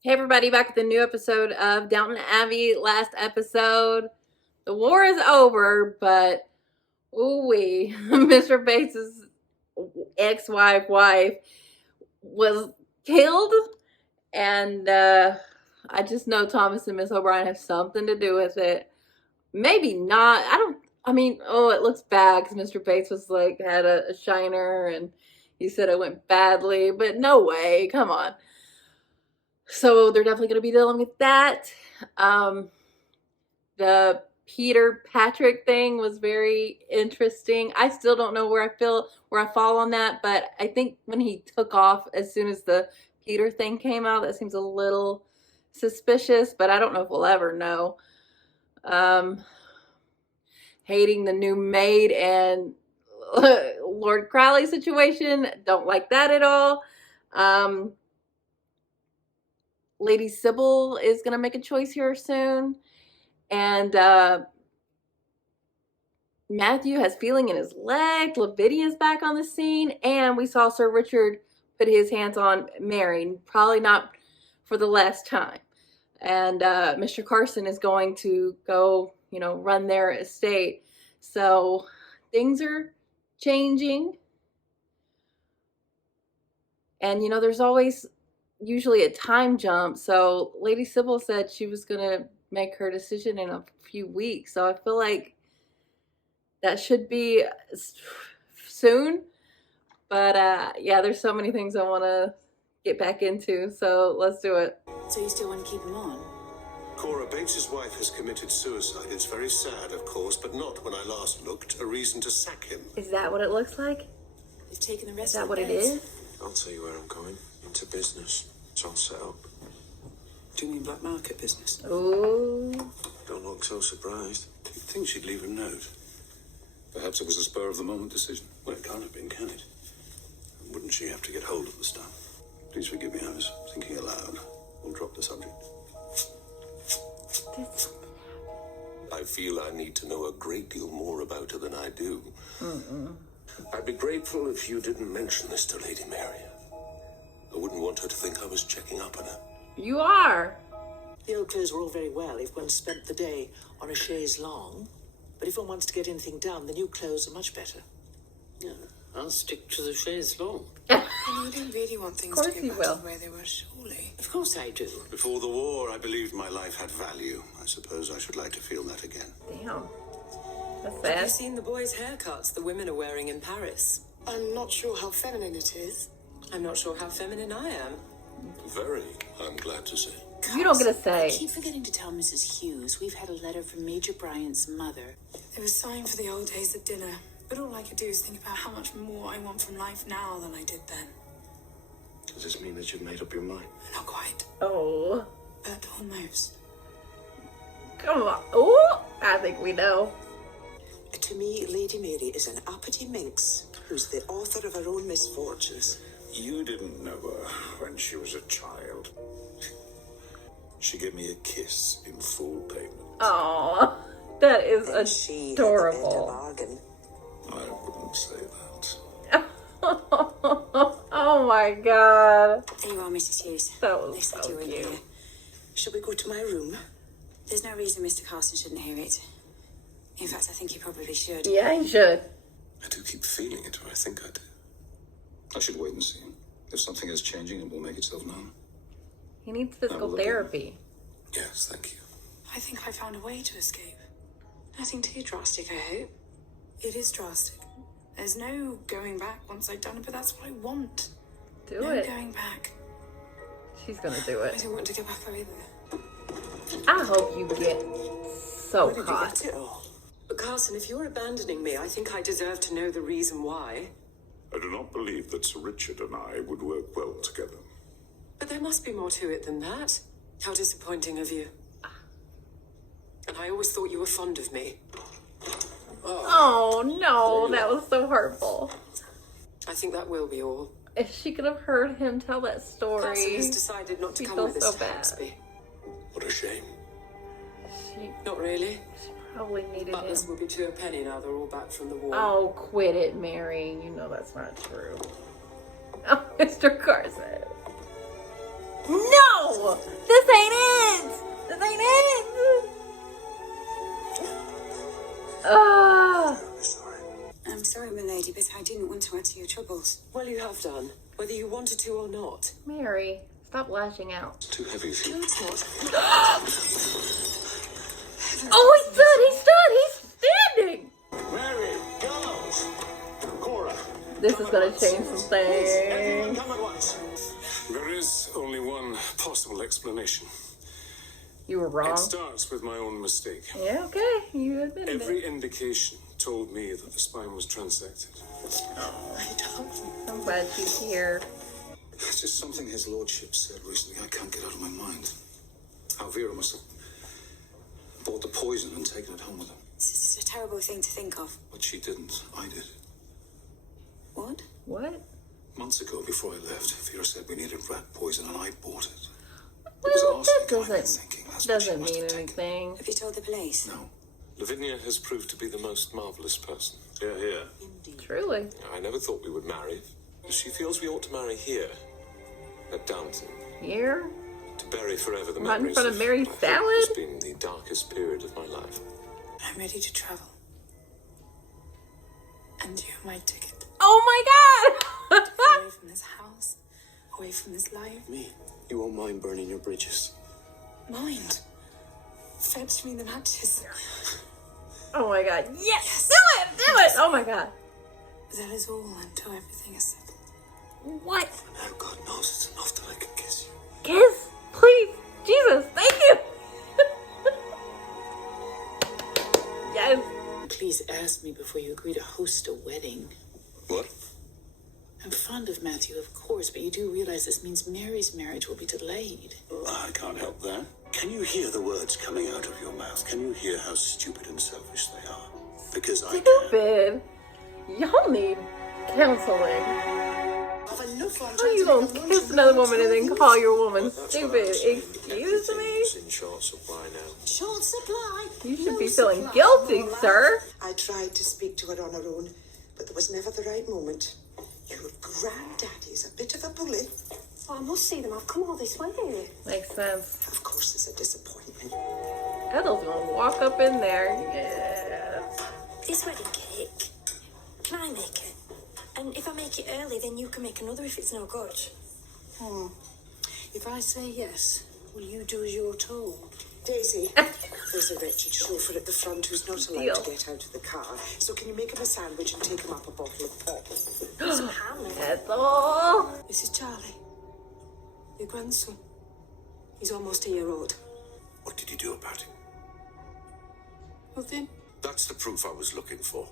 Hey everybody, back with a new episode of Downton Abbey. Last episode, the war is over, but ooh-wee, Mr. Bates's wife was killed, and I just know Thomas and Miss O'Brien have something to do with it. Maybe not. It looks bad because Mr. Bates was like had a shiner, and he said it went badly, but no way. Come on. So they're definitely going to be dealing with that. The Peter Patrick thing was very interesting. I still don't know where I fall on that, but I think when he took off as soon as the Peter thing came out, that seems a little suspicious, but I don't know if we'll ever know. Hating the new maid and Lord Crowley situation, don't like that at all. Lady Sybil is going to make a choice here soon. And Matthew has feeling in his leg. Lavidia's back on the scene. And we saw Sir Richard put his hands on Mary. Probably not for the last time. And Mr. Carson is going to go, run their estate. So things are changing. And, there's always usually a time jump. So Lady Sybil said she was going to make her decision in a few weeks. So I feel like that should be soon. But yeah, there's so many things I want to get back into. So let's do it. So you still want to keep him on? Cora Bates's wife has committed suicide. It's very sad, of course, but not, when I last looked, a reason to sack him. Is that what it looks like? You've taken the rest Is that of what it beds? is? I'll tell you where I'm going. Into business. It's all set up. Do you mean black market business? Ooh. Don't look so surprised. You'd think she'd leave a note. Perhaps it was a spur-of-the-moment decision. Well, it can't have been, can it? Wouldn't she have to get hold of the stuff? Please forgive me, I was thinking aloud. We'll drop the subject. I feel I need to know a great deal more about her than I do. I'd be grateful if you didn't mention this to Lady Mary. I wouldn't want her to think I was checking up on her. You are. The old clothes were all very well if one spent the day on a chaise longue, but if one wants to get anything done, the new clothes are much better. Yeah, I'll stick to the chaise longue. And you don't really want things to Of course go he back will. to where they were, surely. Of course I do. Before the war, I believed my life had value. I suppose I should like to feel that again. Damn. That's Have you sad. seen the boys' haircuts the women are wearing in Paris? I'm not sure how feminine it is. I'm not sure how feminine I am. Very, I'm glad to say. You don't get a I say. keep forgetting to tell Mrs. Hughes we've had a letter from Major Bryant's mother. It was sighing for the old days at dinner, but all I could do is think about how much more I want from life now than I did then. Does this mean that you've made up your mind? Not quite, Oh. but almost. Come on. Ooh. I think we know. To me, Lady Mary is an uppity minx who's the author of her own misfortunes. You didn't know her when she was a child. She gave me a kiss in full payment. Aw. That is And she had the better adorable. bargain. I wouldn't say that. Oh my god. There you are, Mrs. Hughes. That was They said so you were in cute. here. Shall we go to my room? There's no reason Mr. Carson shouldn't hear it. In fact, I think he probably should. Yeah, he should. I do keep feeling it, or I think I do. I should wait and see. If something is changing, it will make itself known. He needs I physical will look therapy. Yes, thank you. I think I found a way to escape. Nothing too drastic, I hope. It is drastic. There's no going back once I've done it, but that's what I want. Do No it. going back. She's gonna do I it. don't want to go back either. I hope you get so Where did you caught. get it all? But Carson, if you're abandoning me, I think I deserve to know the reason why. I do not believe that Sir Richard and I would work well together. But there must be more to it than that. How disappointing of you. And I always thought you were fond of me. Oh no, that was so hurtful. I think that will be all. If she could have heard him tell that Carson story, has decided not to She come feels with us so to bad. Hampsby. What a shame. she Not really. probably needed Butlers him. will be to a penny now they're all back from the war. Oh, quit it, Mary. You know that's not true. Oh, Mr. Carson. No! This ain't it! This ain't it! I'm sorry. I'm sorry, my lady, but I didn't want to add to your troubles. Well, you have done, whether you wanted to or not. Mary, stop lashing out. It's too heavy for you. It's not. Oh, he stood! He stood! He's standing! Mary, girls! Cora! This is gonna change some Everyone things. come at once! There is only one possible explanation. You were wrong. It starts with my own mistake. Yeah, okay. You admitted Every it. indication told me that the spine was transected. I'm glad she's here. It's just something his lordship said recently I can't get out of my mind. Alvira must have bought the poison and taken it home with him. This is a terrible thing to think of. But she didn't. I did. What? What? Months ago, before I left, Vera said we needed rat poison and I bought it. Well, that I've been thinking that's what she doesn't must mean have taken. anything. Have you told the police? No. Lavinia has proved to be the most marvelous person. Yeah. Truly. I never thought we would marry. She feels we ought to marry here, at Downton, Here? to bury forever the Right in memories front of Mary's what salad? has been the darkest period of my life. I'm ready to travel. And you're my ticket. Oh my god! Away from this house. Away from this life. Me? You won't mind burning your bridges? Mind. Fetch me the matches. Oh my god. Yes! Do it! Do it! Oh my god. That is all until everything is settled. What? Now God knows it's enough that I can kiss you. Kiss? Please. Jesus, thank you. Yes. Please ask me before you agree to host a wedding. What? I'm fond of Matthew, of course, but you do realize this means Mary's marriage will be delayed. I can't help that. Can you hear the words coming out of your mouth? Can you hear how stupid and selfish they are? Because I can. Stupid. Y'all need counseling. How you gonna kiss another woman and then call your woman stupid? Excuse me? It's in short supply now. Short supply. You should No be feeling supply, guilty, more like. sir. I tried to speak to her on her own, but there was never the right moment. Your granddaddy's a bit of a bully. Oh, I must see them. I've come all this way. Makes sense. Of course, it's a disappointment. Ethel's gonna walk up in there. Yeah. This wedding cake, can I make it? And if I make it early, then you can make another if it's no good. If I say yes, will you do as you're told? Daisy, there's a wretched chauffeur at the front who's not allowed Deal. to get out of the car. So can you make him a sandwich and take him up a bottle of pop? Some ham. Ethel. This is Charlie. Your grandson. He's almost a year old. What did you do about it? Nothing. That's the proof I was looking for.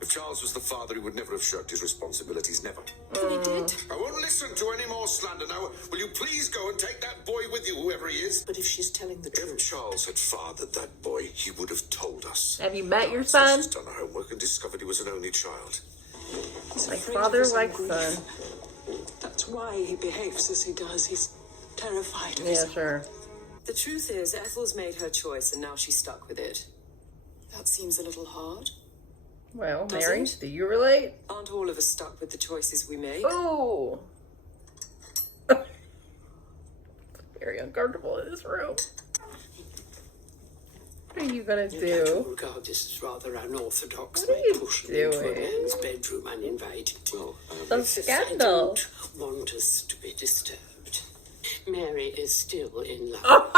If Charles was the father, he would never have shirked his responsibilities, never. But he did. I won't listen to any more slander now. Will you please go and take that boy with you, whoever he is? But if she's telling the If truth, Charles had fathered that boy, he would have told us. Have you met your Charles son? has done her homework and discovered he was an only child. Like father, like son. That's why he behaves as he does. He's terrified of Yeah, his... sure. The truth is, Ethel's made her choice and now she's stuck with it. That seems a little hard. Well, Does Mary, it? do you relate? Aren't all of us stuck with the choices we make? Oh. Very uncomfortable in this room. What are you gonna You'd have do? to regard this as rather unorthodox, What are you pushing into a doing? man's bedroom uninvited. Well, Some It's just scandal. I don't want us to be disturbed. Mary is still in love.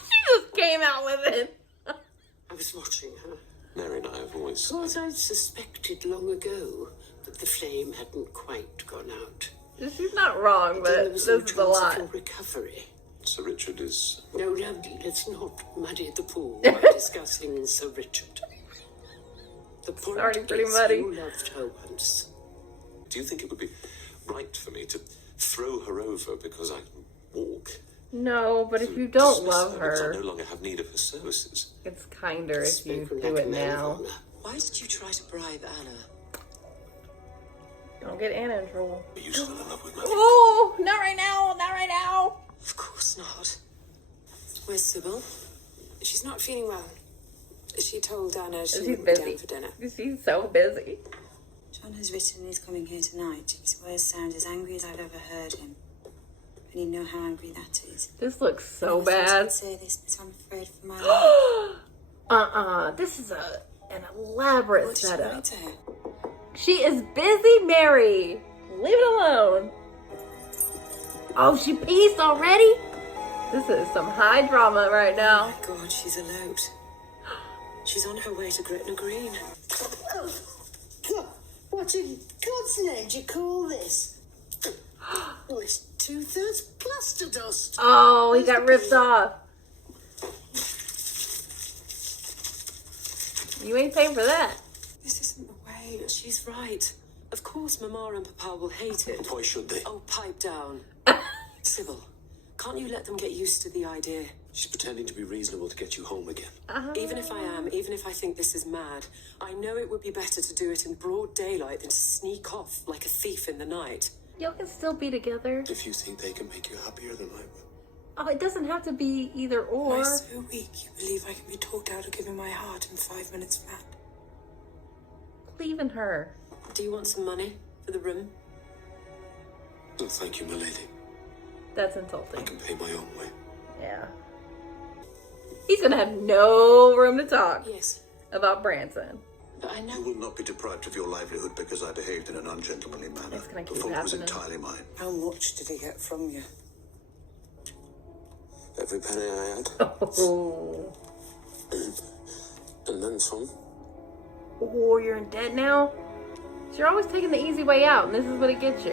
She just came out with it. I was watching her. Mary and I have always... Because I suspected long ago that the flame hadn't quite gone out. She's not wrong, Then but there this was no is a chance lot. of your recovery. Sir Richard is... No, lovely, let's not muddy the pool by discussing Sir Richard. The point already pretty is muddy. you loved her once. Do you think it would be right for me to throw her over because I can walk? No, but if you don't Dismiss love because I her, no longer have need of her services. it's kinder if you Spoken do like it a man of now. honor. why did you try to bribe Anna? Don't get Anna in trouble. Are you still in love with Matthew? Oh, not right now, not right now. Of course not. Where's Sybil? She's not feeling well. She told Anna she She's wouldn't be busy. down for dinner. She's so busy. John has written he's coming here tonight. His words sound as angry as I've ever heard him. But don't even know how angry that is. This looks so I was tempted bad. to say this, but I'm afraid for my life. This is an elaborate What did she setup. write to her? She is busy, Mary. Leave it alone. Oh, she peaced already? This is some high drama right Oh now. my God, she's eloped. She's on her way to Gretna Green. Oh, God, what in God's name do you call this? Oh, it's 2/3 plaster dust. Oh, he got ripped off. You ain't paying for that. This isn't the way. She's right. Of course, Mama and Papa will hate it. Why should they? Oh, pipe down. Sybil, can't you let them get used to the idea? She's pretending to be reasonable to get you home again. Even if I am, even if I think this is mad, I know it would be better to do it in broad daylight than to sneak off like a thief in the night. Y'all can still be together. If you think they can make you happier than I will. Oh, it doesn't have to be either Am I or. so weak you believe I can be talked out of giving my heart in 5 minutes flat? Believe in her. Do you want some money for the room? No, thank you, my lady. That's I insulting. can pay my own way. Yeah. He's gonna have no room to talk Yes, about Branson. but I You know. will not be deprived of your livelihood because I behaved in an ungentlemanly manner. It's gonna The keep fault was happening. entirely mine. How much did he get from you? Every penny I had, Oh. and then some. Oh, you're in debt now? So you're always taking the easy way out, and this is what it gets you.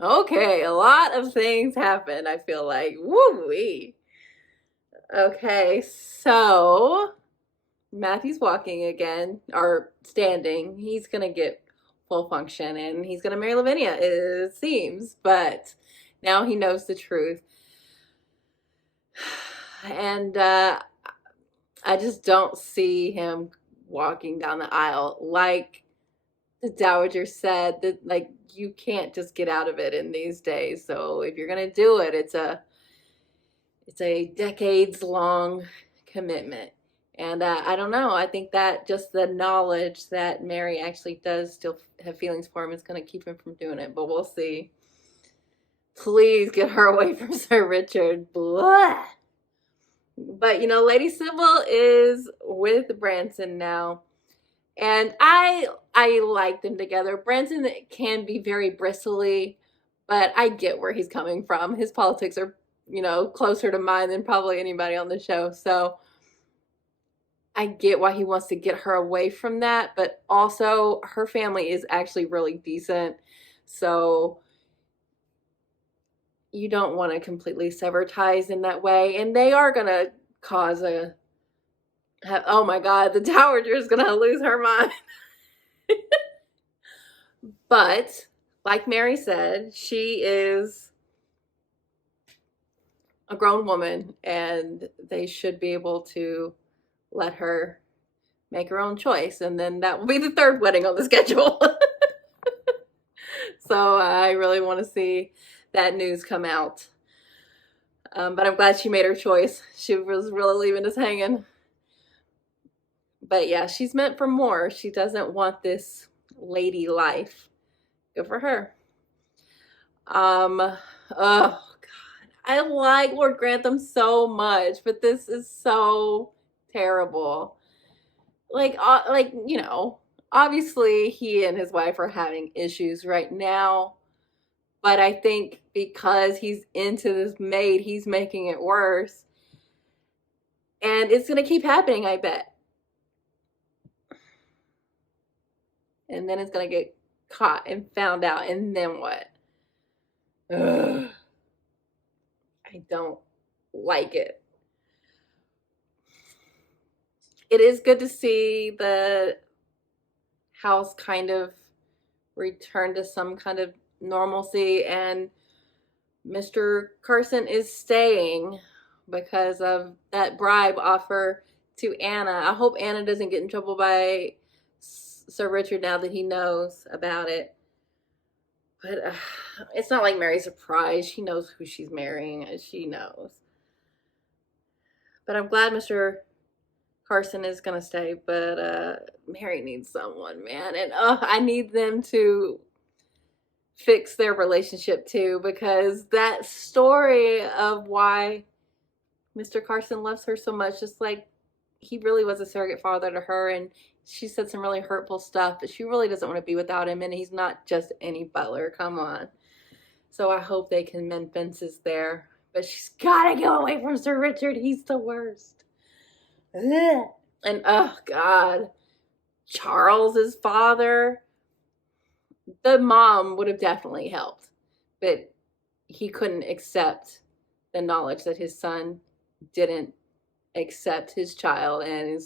Okay, a lot of things happen, I feel like. Woo-wee. Okay, so Matthew's walking again, or standing. He's gonna get full function, and he's gonna marry Lavinia, it seems. But now he knows the truth. And I just don't see him walking down the aisle. Like the Dowager said, that like you can't just get out of it in these days. So if you're gonna do it, it's a decades long commitment. And I don't know. I think that just the knowledge that Mary actually does still have feelings for him is going to keep him from doing it. But we'll see. Please get her away from Sir Richard. Blah. But, you know, Lady Sybil is with Branson now. And I like them together. Branson can be very bristly, but I get where he's coming from. His politics are, you know, closer to mine than probably anybody on the show. So I get why he wants to get her away from that. But also, her family is actually really decent. So you don't want to completely sever ties in that way. And they are going to cause a... Oh my God, the Dowager is going to lose her mind. But, like Mary said, she is a grown woman, and they should be able to let her make her own choice. And then that will be the third wedding on the schedule. So I really want to see that news come out. But I'm glad she made her choice. She was really leaving us hanging. But yeah, she's meant for more. She doesn't want this lady life. Good for her. Oh God. I like Lord Grantham so much, but this is so terrible. Like, you know, obviously he and his wife are having issues right now. But I think because he's into this maid, he's making it worse. And it's going to keep happening, I bet. And then it's going to get caught and found out. And then what? Ugh. I don't like it. It is good to see the house kind of return to some kind of normalcy, and Mr. Carson is staying because of that bribe offer to Anna. I hope Anna doesn't get in trouble by Sir Richard now that he knows about it. But it's not like Mary's surprised. She knows who she's marrying. She knows. But I'm glad Mr. Carson is going to stay. But Mary needs someone, man. And I need them to fix their relationship too, because that story of why Mr. Carson loves her so much, just like he really was a surrogate father to her, and she said some really hurtful stuff, but she really doesn't want to be without him, and he's not just any butler. Come on. So I hope they can mend fences there. But she's gotta go away from Sir Richard. He's the worst. Ugh. And oh God, Charles's father. The mom would have definitely helped, but he couldn't accept the knowledge that his son didn't accept his child and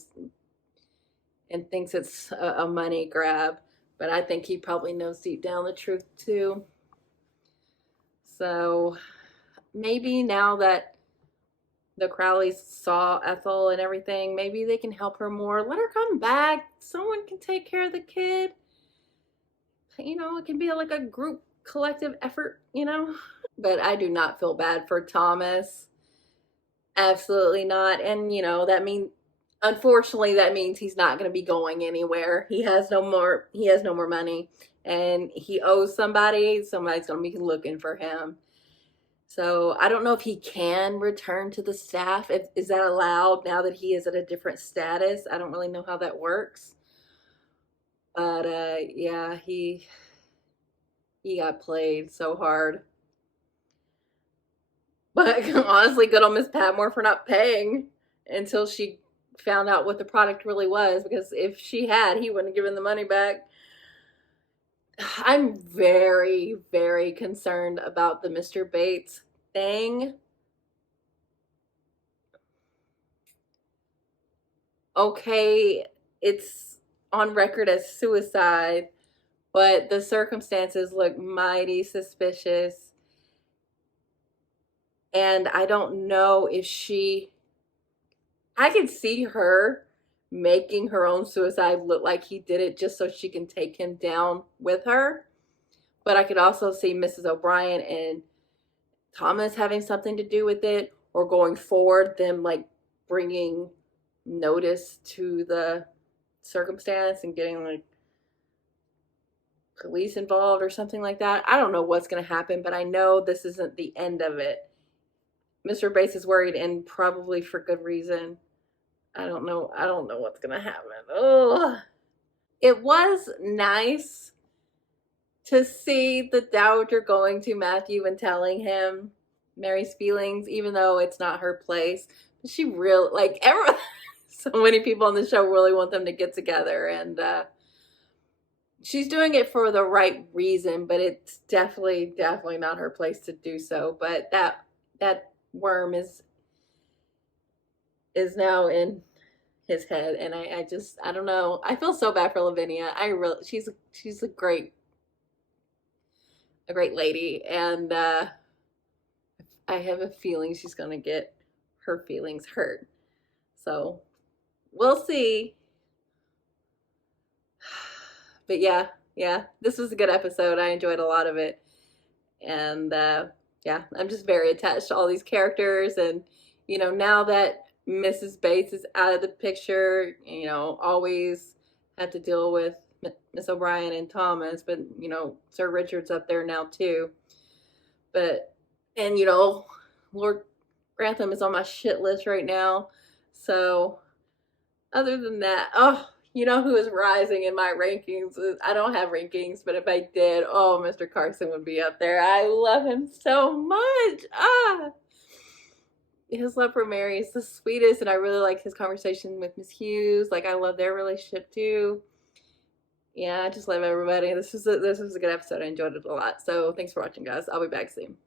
thinks it's a money grab. But I think he probably knows deep down the truth too. So maybe now that the Crowleys saw Ethel and everything, maybe they can help her more. Let her come back. Someone can take care of the kid. You know, it can be like a group collective effort, you know. But I do not feel bad for Thomas. Absolutely not. And you know, that means, unfortunately, that means he's not going to be going anywhere. He has no more money, and he owes somebody. Somebody's going to be looking for him. So I don't know if he can return to the staff. Is that allowed now that he is at a different status? I don't really know how that works. But yeah, he got played so hard. But honestly, good on Miss Patmore for not paying until she found out what the product really was, because if she had, he wouldn't have given the money back. I'm very, very concerned about the Mr. Bates thing. Okay, it's on record as suicide, but the circumstances look mighty suspicious. And I don't know if I could see her making her own suicide look like he did it just so she can take him down with her. But I could also see Mrs. O'Brien and Thomas having something to do with it, or going forward, them like bringing notice to the circumstance and getting like police involved or something like that. I don't know what's going to happen, but I know this isn't the end of it. Mr. Bates is worried, and probably for good reason. I don't know what's going to happen. Ugh. It was nice to see the Dowager going to Matthew and telling him Mary's feelings, even though it's not her place. But she really, like, so many people on the show really want them to get together, and she's doing it for the right reason, but it's definitely not her place to do so. But that worm is now in his head, and I don't know. I feel so bad for Lavinia. She's a great lady, and I have a feeling she's gonna get her feelings hurt. So we'll see. But yeah, this was a good episode. I enjoyed a lot of it, and yeah, I'm just very attached to all these characters. And you know, now that Mrs. Bates is out of the picture, you know, always had to deal with Miss O'Brien and Thomas, but you know, Sir Richard's up there now too. But, and you know, Lord Grantham is on my shit list right now. So other than that, oh, you know who is rising in my rankings? I don't have rankings, but if I did, oh, Mr. Carson would be up there. I love him so much. His love for Mary is the sweetest, and I really like his conversation with Miss Hughes. Like, I love their relationship too. Yeah, I just love everybody. This was a good episode. I enjoyed it a lot. So thanks for watching, guys. I'll be back soon.